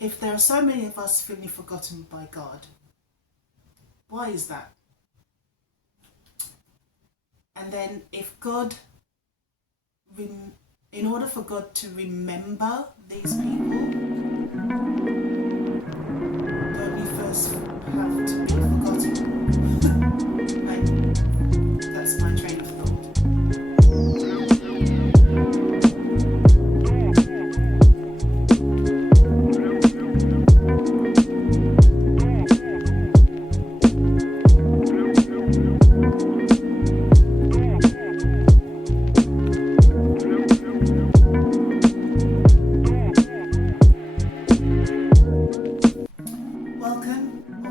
if there are so many of us feeling forgotten by God, why is that? And then if God, in order for God to remember these people, don't we first have to be forgotten? Like, that's my train of thought.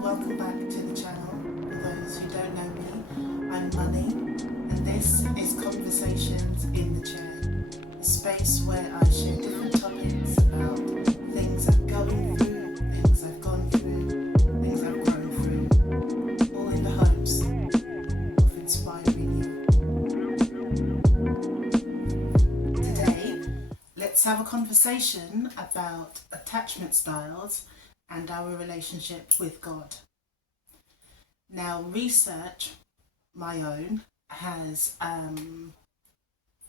Welcome back to the channel. For those who don't know me, I'm Money, and this is Conversations in the Chair, a space where I share different topics about things I'm going through, things I've gone through, things I've grown through, all in the hopes of inspiring you. Today, let's have a conversation about attachment styles and our relationship with God. Now, research, my own, has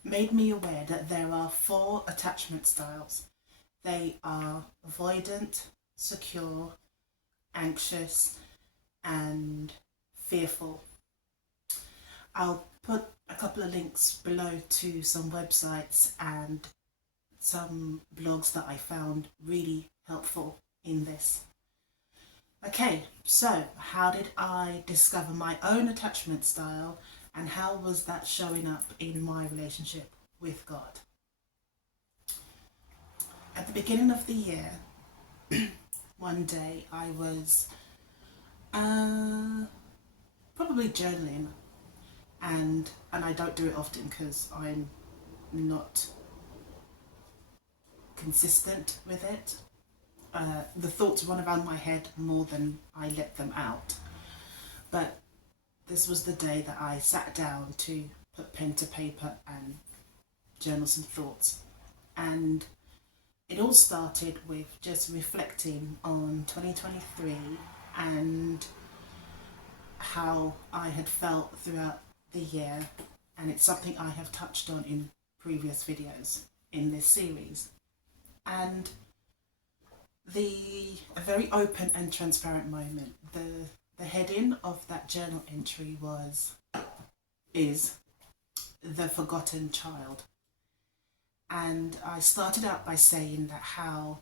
made me aware that there are 4 attachment styles. They are avoidant, secure, anxious, and fearful. I'll put a couple of links below to some websites and some blogs that I found really helpful in this. Okay, so how did I discover my own attachment style, and how was that showing up in my relationship with God? At the beginning of the year, one day I was probably journaling, and I don't do it often because I'm not consistent with it. The thoughts run around my head more than I let them out. But this was the day that I sat down to put pen to paper and journal some thoughts. And it all started with just reflecting on 2023 and how I had felt throughout the year. And it's something I have touched on in previous videos in this series. And a very open and transparent moment. The heading of that journal entry is the forgotten child. And I started out by saying that how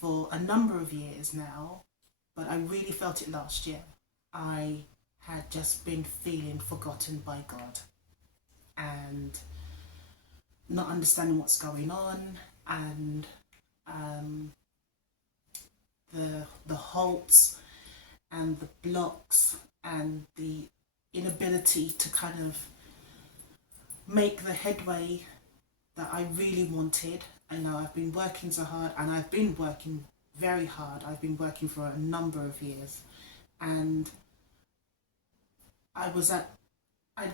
for a number of years now, but I really felt it last year, I had just been feeling forgotten by God and not understanding what's going on, and the halts and the blocks and the inability to kind of make the headway that I really wanted. I know I've been working so hard, and I've been working very hard. I've been working for a number of years, and I'd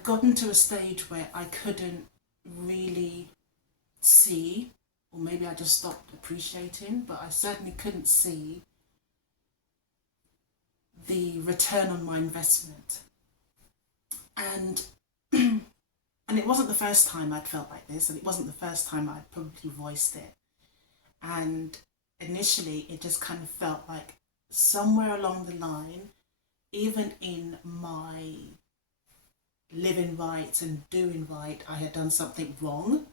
gotten to a stage where I couldn't really see, or maybe I just stopped appreciating, but I certainly couldn't see the return on my investment. And and it wasn't the first time I'd felt like this, and it wasn't the first time I'd probably voiced it. And initially it just kind of felt like somewhere along the line, even in my living right and doing right, I had done something wrong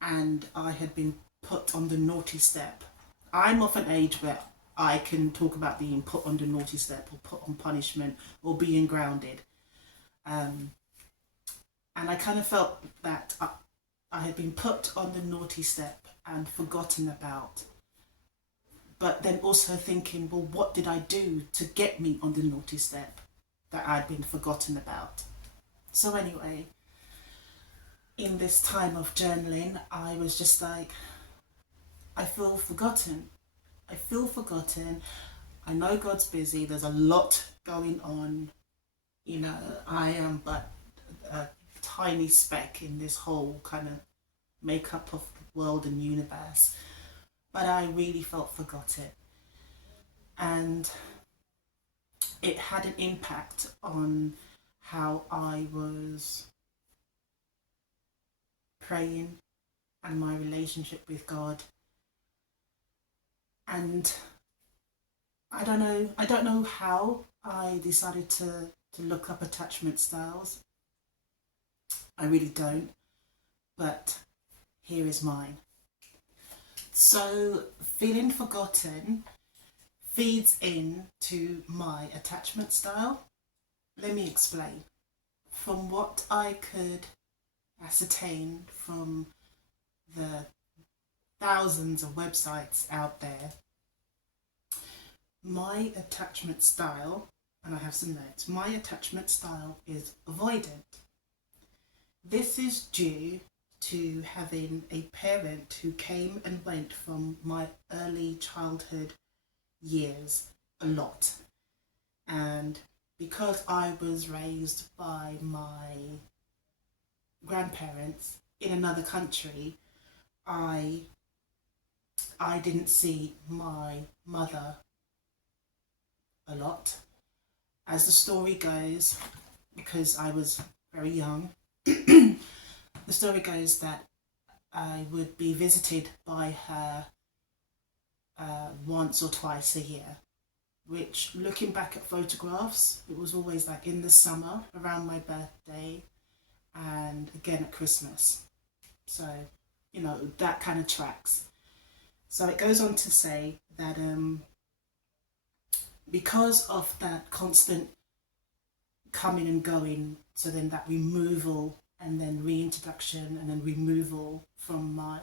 and I had been put on the naughty step. I'm of an age where I can talk about being put on the naughty step or put on punishment or being grounded. And I kind of felt that I had been put on the naughty step and forgotten about. But then also thinking, well, what did I do to get me on the naughty step that I'd been forgotten about? So anyway, in this time of journaling, I was just like, I feel forgotten. I feel forgotten. I know God's busy. There's a lot going on. You know, I am but a tiny speck in this whole kind of makeup of the world and universe. but I really felt forgotten. And it had an impact on how I was praying and my relationship with God. And I don't know how I decided to look up attachment styles. I really don't, but here is mine. So feeling forgotten feeds into my attachment style. Let me explain. From what I could ascertain from the thousands of websites out there, my attachment style, and I have some notes, my attachment style is avoidant. This is due to having a parent who came and went from my early childhood years a lot. And because I was raised by my grandparents in another country, I didn't see my mother a lot. As the story goes, because I was very young, the story goes that I would be visited by her once or twice a year, which, looking back at photographs, it was always like in the summer around my birthday and again at Christmas. So, you know, that kind of tracks. So it goes on to say that because of that constant coming and going, so then that removal and then reintroduction and then removal from my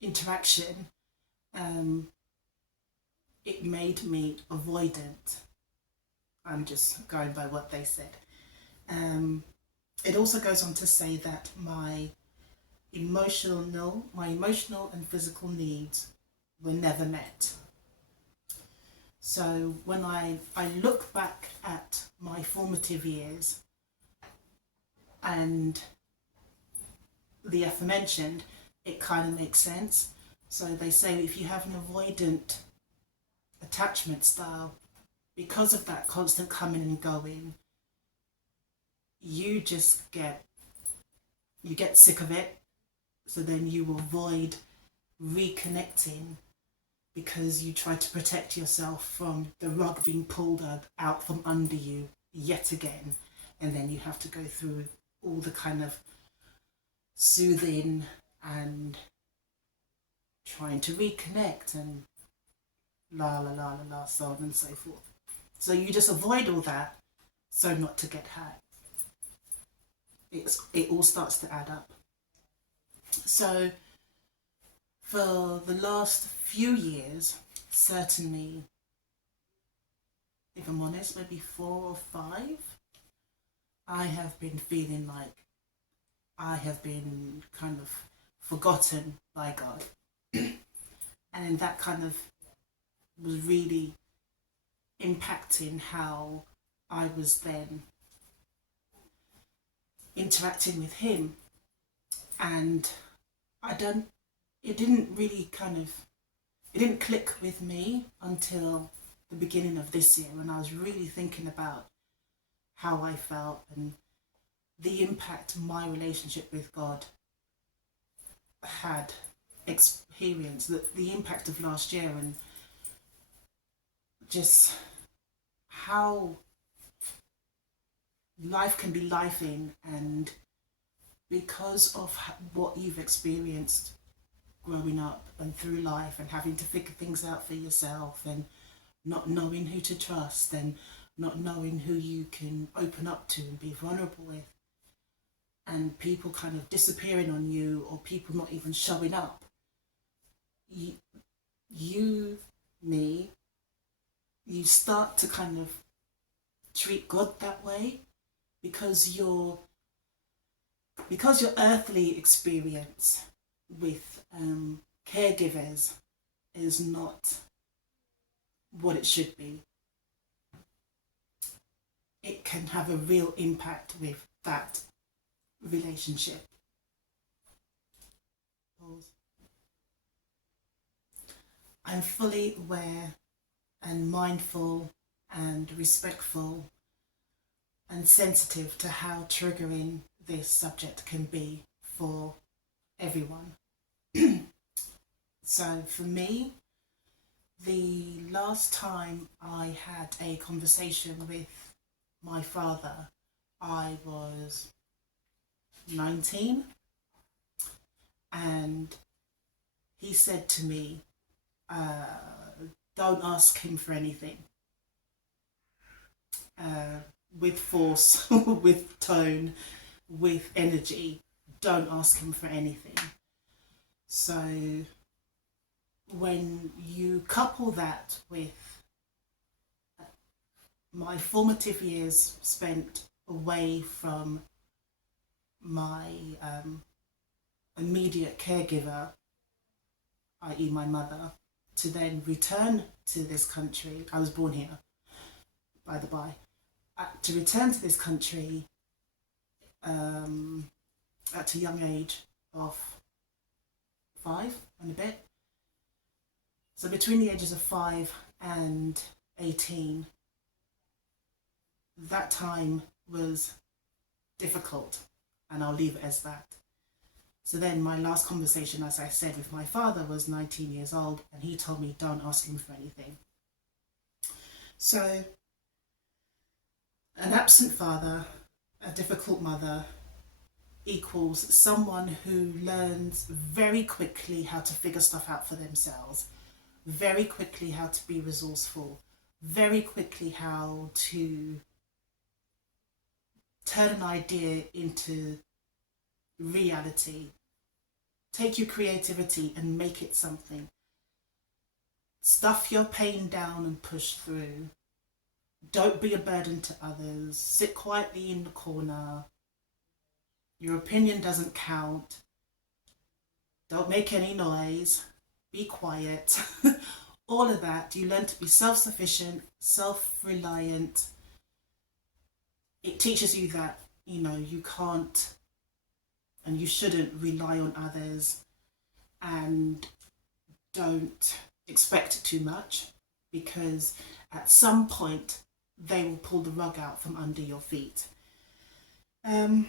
interaction, it made me avoidant. I'm just going by what they said. It also goes on to say that my emotional and physical needs were never met. So when I look back at my formative years and the aforementioned, it kind of makes sense. So they say if you have an avoidant attachment style, because of that constant coming and going, you get sick of it. So then you avoid reconnecting because you try to protect yourself from the rug being pulled out from under you yet again. And then you have to go through all the kind of soothing and trying to reconnect and la la la la la, so on and so forth. So you just avoid all that so not to get hurt. It all starts to add up. So for the last few years, certainly, if I'm honest, maybe 4 or 5, I have been feeling like I have been kind of forgotten by God. And that kind of was really impacting how I was then interacting with him. And it didn't click with me until the beginning of this year when I was really thinking about how I felt and the impact my relationship with God had experienced, the impact of last year, and just how life can be lifing, and because of what you've experienced growing up and through life and having to figure things out for yourself and not knowing who to trust and not knowing who you can open up to and be vulnerable with, and people kind of disappearing on you or people not even showing up, you start to kind of treat God that way because your earthly experience with caregivers is not what it should be. It can have a real impact with that relationship I'm fully aware and mindful and respectful and sensitive to how triggering this subject can be for everyone. So for me, the last time I had a conversation with my father, I was 19, and he said to me, don't ask him for anything. With force, with tone, with energy, don't ask him for anything. So when you couple that with my formative years spent away from my immediate caregiver, i.e. my mother, to then return to this country. I was born here, by the by. To return to this country at a young age of 5 and a bit. So between the ages of 5 and 18, that time was difficult, and I'll leave it as that. So then my last conversation, as I said, with my father was 19 years old, and he told me don't ask him for anything. So an absent father, a difficult mother, equals someone who learns very quickly how to figure stuff out for themselves, very quickly how to be resourceful, very quickly how to turn an idea into reality, take your creativity and make it something, stuff your pain down and push through. Don't be a burden to others, sit quietly in the corner, your opinion doesn't count, don't make any noise, be quiet. All of that, you learn to be self-sufficient, self-reliant. It teaches you that, you can't and you shouldn't rely on others, and don't expect too much, because at some point they will pull the rug out from under your feet. I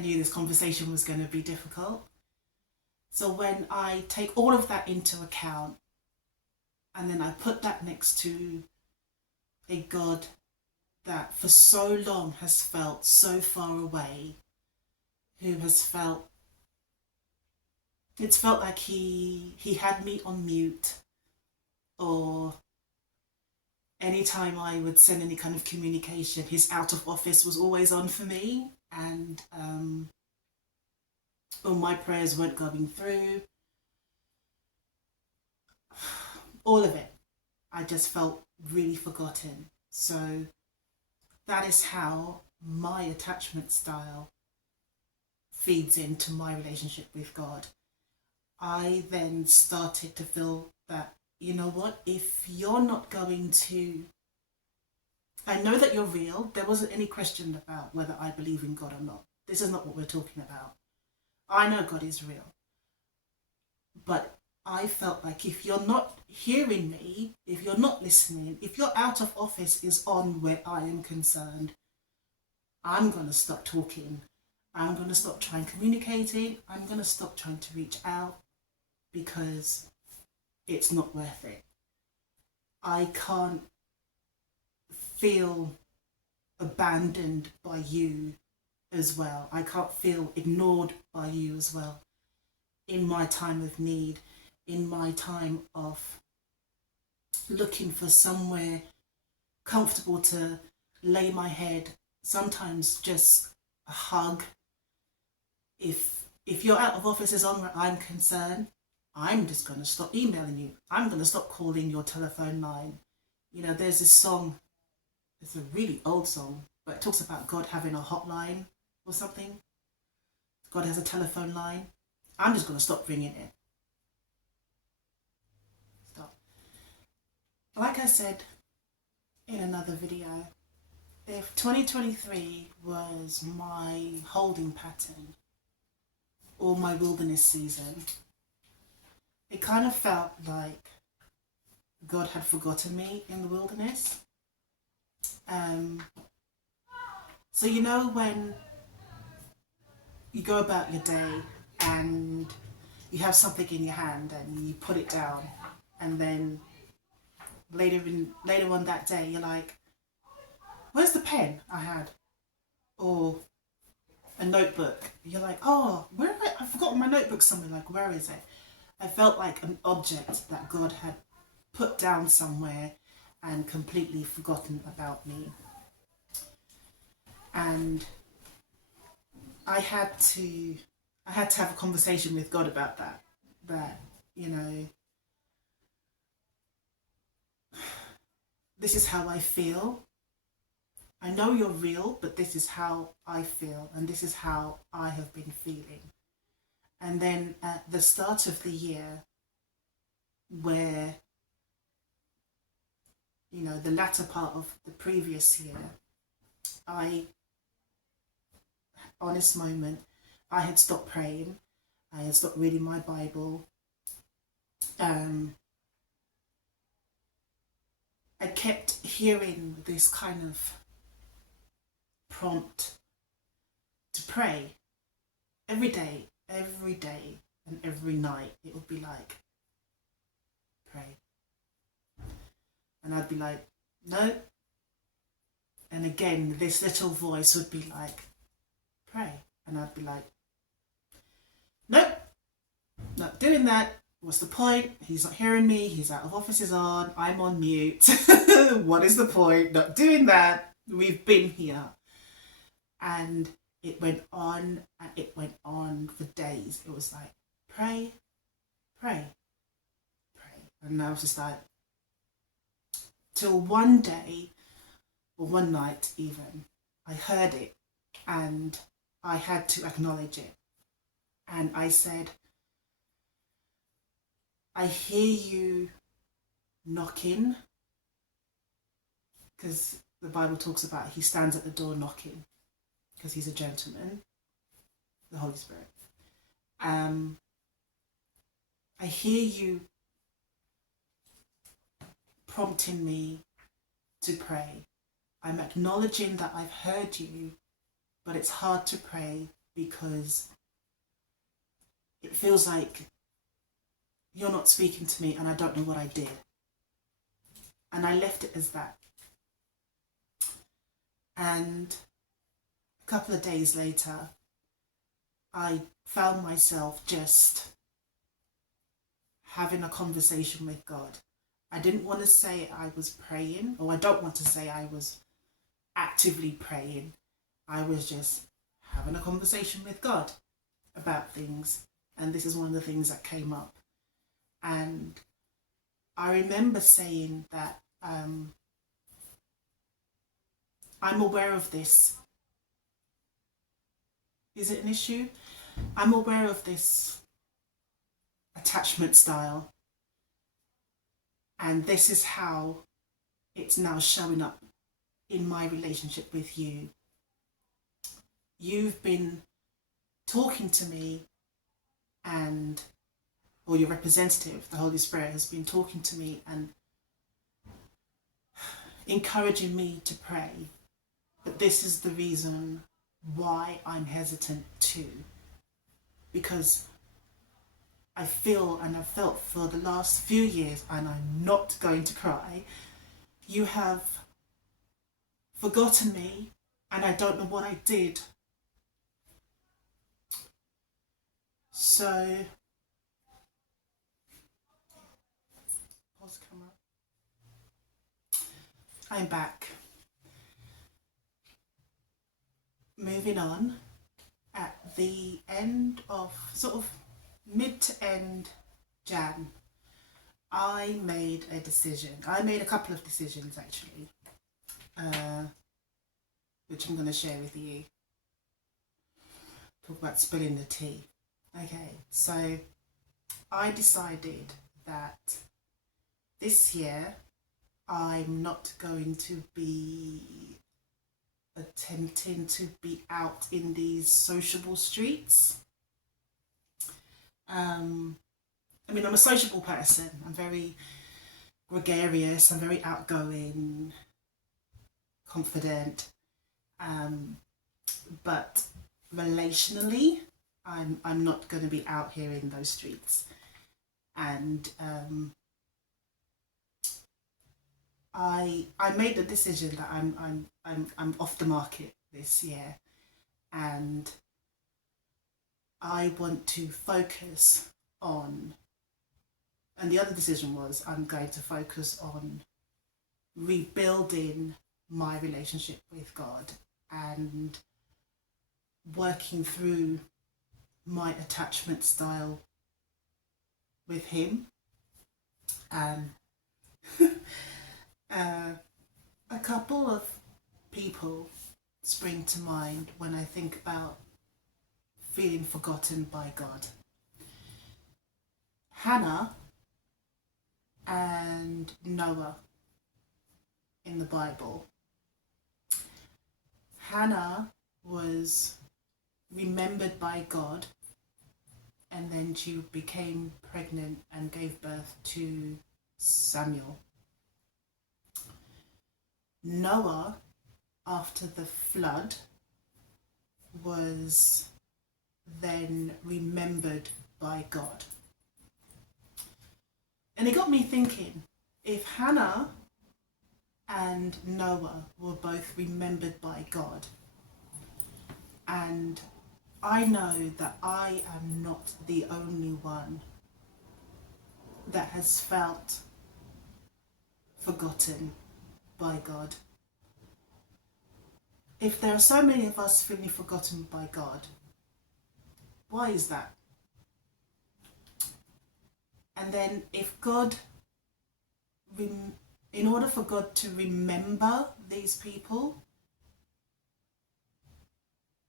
knew this conversation was going to be difficult. So when I take all of that into account, and then I put that next to a God that for so long has felt so far away, who has felt, it's felt like he had me on mute, or anytime I would send any kind of communication, his out of office was always on for me, and all my prayers weren't going through. All of it, I just felt really forgotten. So that is how my attachment style feeds into my relationship with God. I then started to feel that, you know what, if you're not going to, I know that you're real. There wasn't any question about whether I believe in God or not. This is not what we're talking about. I know God is real. But I felt like if you're not hearing me, if you're not listening, if your out of office is on where I am concerned, I'm going to stop talking. I'm going to stop trying communicating. I'm going to stop trying to reach out, because it's not worth it. I can't feel abandoned by you as well. I can't feel ignored by you as well in my time of need, in my time of looking for somewhere comfortable to lay my head, sometimes just a hug. If your out of office is on where I'm concerned, I'm just going to stop emailing you. I'm going to stop calling your telephone line. There's this song, it's a really old song, but it talks about God having a hotline or something. God has a telephone line. I'm just going to stop ringing it. Stop. Like I said in another video, if 2023 was my holding pattern, all my wilderness season, it kind of felt like God had forgotten me in the wilderness. So you know when you go about your day and you have something in your hand and you put it down, and then later on that day you're like, where's the pen I had? Or a notebook. You're like, oh, I've forgotten my notebook somewhere, like where is it? I felt like an object that God had put down somewhere and completely forgotten about me. And I had to have a conversation with God about that. That, you know, this is how I feel. I know you're real, but this is how I feel, and this is how I have been feeling. And then at the start of the year, where, you know, the latter part of the previous year, honest moment, I had stopped praying. I had stopped reading my Bible. I kept hearing this kind of prompt to pray every day, and every night. It would be like, pray. And I'd be like, no. And again, this little voice would be like, pray. And I'd be like, nope, not doing that. What's the point? He's not hearing me. His out of office is on. I'm on mute. What is the point? Not doing that. We've been here. And it went on and it went on for days. It was like, pray, pray, pray. And I was just like, till one day, or one night even, I heard it and I had to acknowledge it. And I said, I hear you knocking, because the Bible talks about he stands at the door knocking, because he's a gentleman, the Holy Spirit. I hear you prompting me to pray. I'm acknowledging that I've heard you, but it's hard to pray because it feels like you're not speaking to me and I don't know what I did. And I left it as that. And a couple of days later, I found myself just having a conversation with God. I didn't want to say I was praying, or I don't want to say I was actively praying. I was just having a conversation with God about things. And this is one of the things that came up. And I remember saying that I'm aware of this. Is it an issue? I'm aware of this attachment style. And this is how it's now showing up in my relationship with you. You've been talking to me, or your representative, the Holy Spirit, has been talking to me and encouraging me to pray. But this is the reason why I'm hesitant too. Because I feel and I've felt for the last few years, and I'm not going to cry, you have forgotten me and I don't know what I did. So, pause camera. I'm back. Moving on, at the end of, sort of mid to end Jan, I made a decision. I made a couple of decisions actually, which I'm going to share with you. Talk about spilling the tea. Okay, so I decided that this year I'm not going to be attempting to be out in these sociable streets. I mean, I'm a sociable person. I'm very gregarious. I'm very outgoing, confident. Um, but relationally, I'm not going to be out here in those streets. And I made the decision that I'm off the market this year, and I want to focus on. And the other decision was I'm going to focus on rebuilding my relationship with God and working through my attachment style with Him. And a couple of people spring to mind when I think about feeling forgotten by God. Hannah and Noah in the Bible. Hannah was remembered by God, and then she became pregnant and gave birth to Samuel. Noah, after the flood, was then remembered by God. And it got me thinking, if Hannah and Noah were both remembered by God, and I know that I am not the only one that has felt forgotten by God. If there are so many of us feeling forgotten by God, why is that? And then if God, in order for God to remember these people,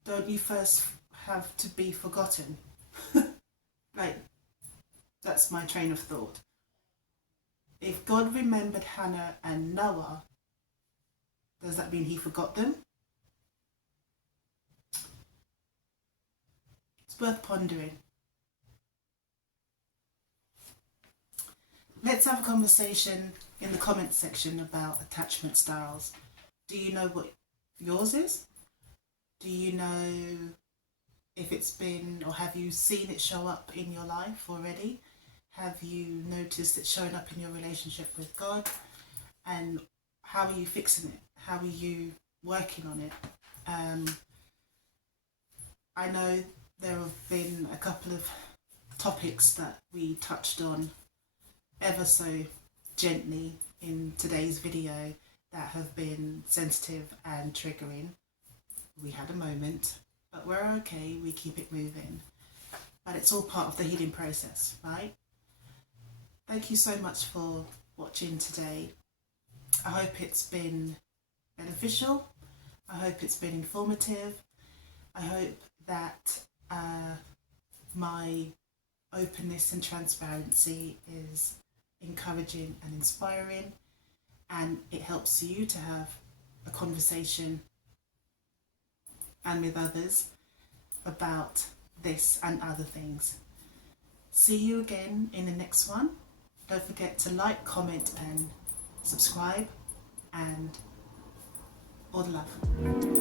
don't you first have to be forgotten? Like, that's my train of thought. If God remembered Hannah and Noah, does that mean He forgot them? It's worth pondering. Let's have a conversation in the comments section about attachment styles. Do you know what yours is? Do you know if it's been, or have you seen it show up in your life already? Have you noticed it showing up in your relationship with God? And how are you fixing it? How are you working on it? I know there have been a couple of topics that we touched on ever so gently in today's video that have been sensitive and triggering. We had a moment, but we're okay, we keep it moving. But it's all part of the healing process, right? Thank you so much for watching today. I hope it's been beneficial. I hope it's been informative. I hope that my openness and transparency is encouraging and inspiring, and it helps you to have a conversation and with others about this and other things. See you again in the next one. Don't forget to like, comment and subscribe, and all the love.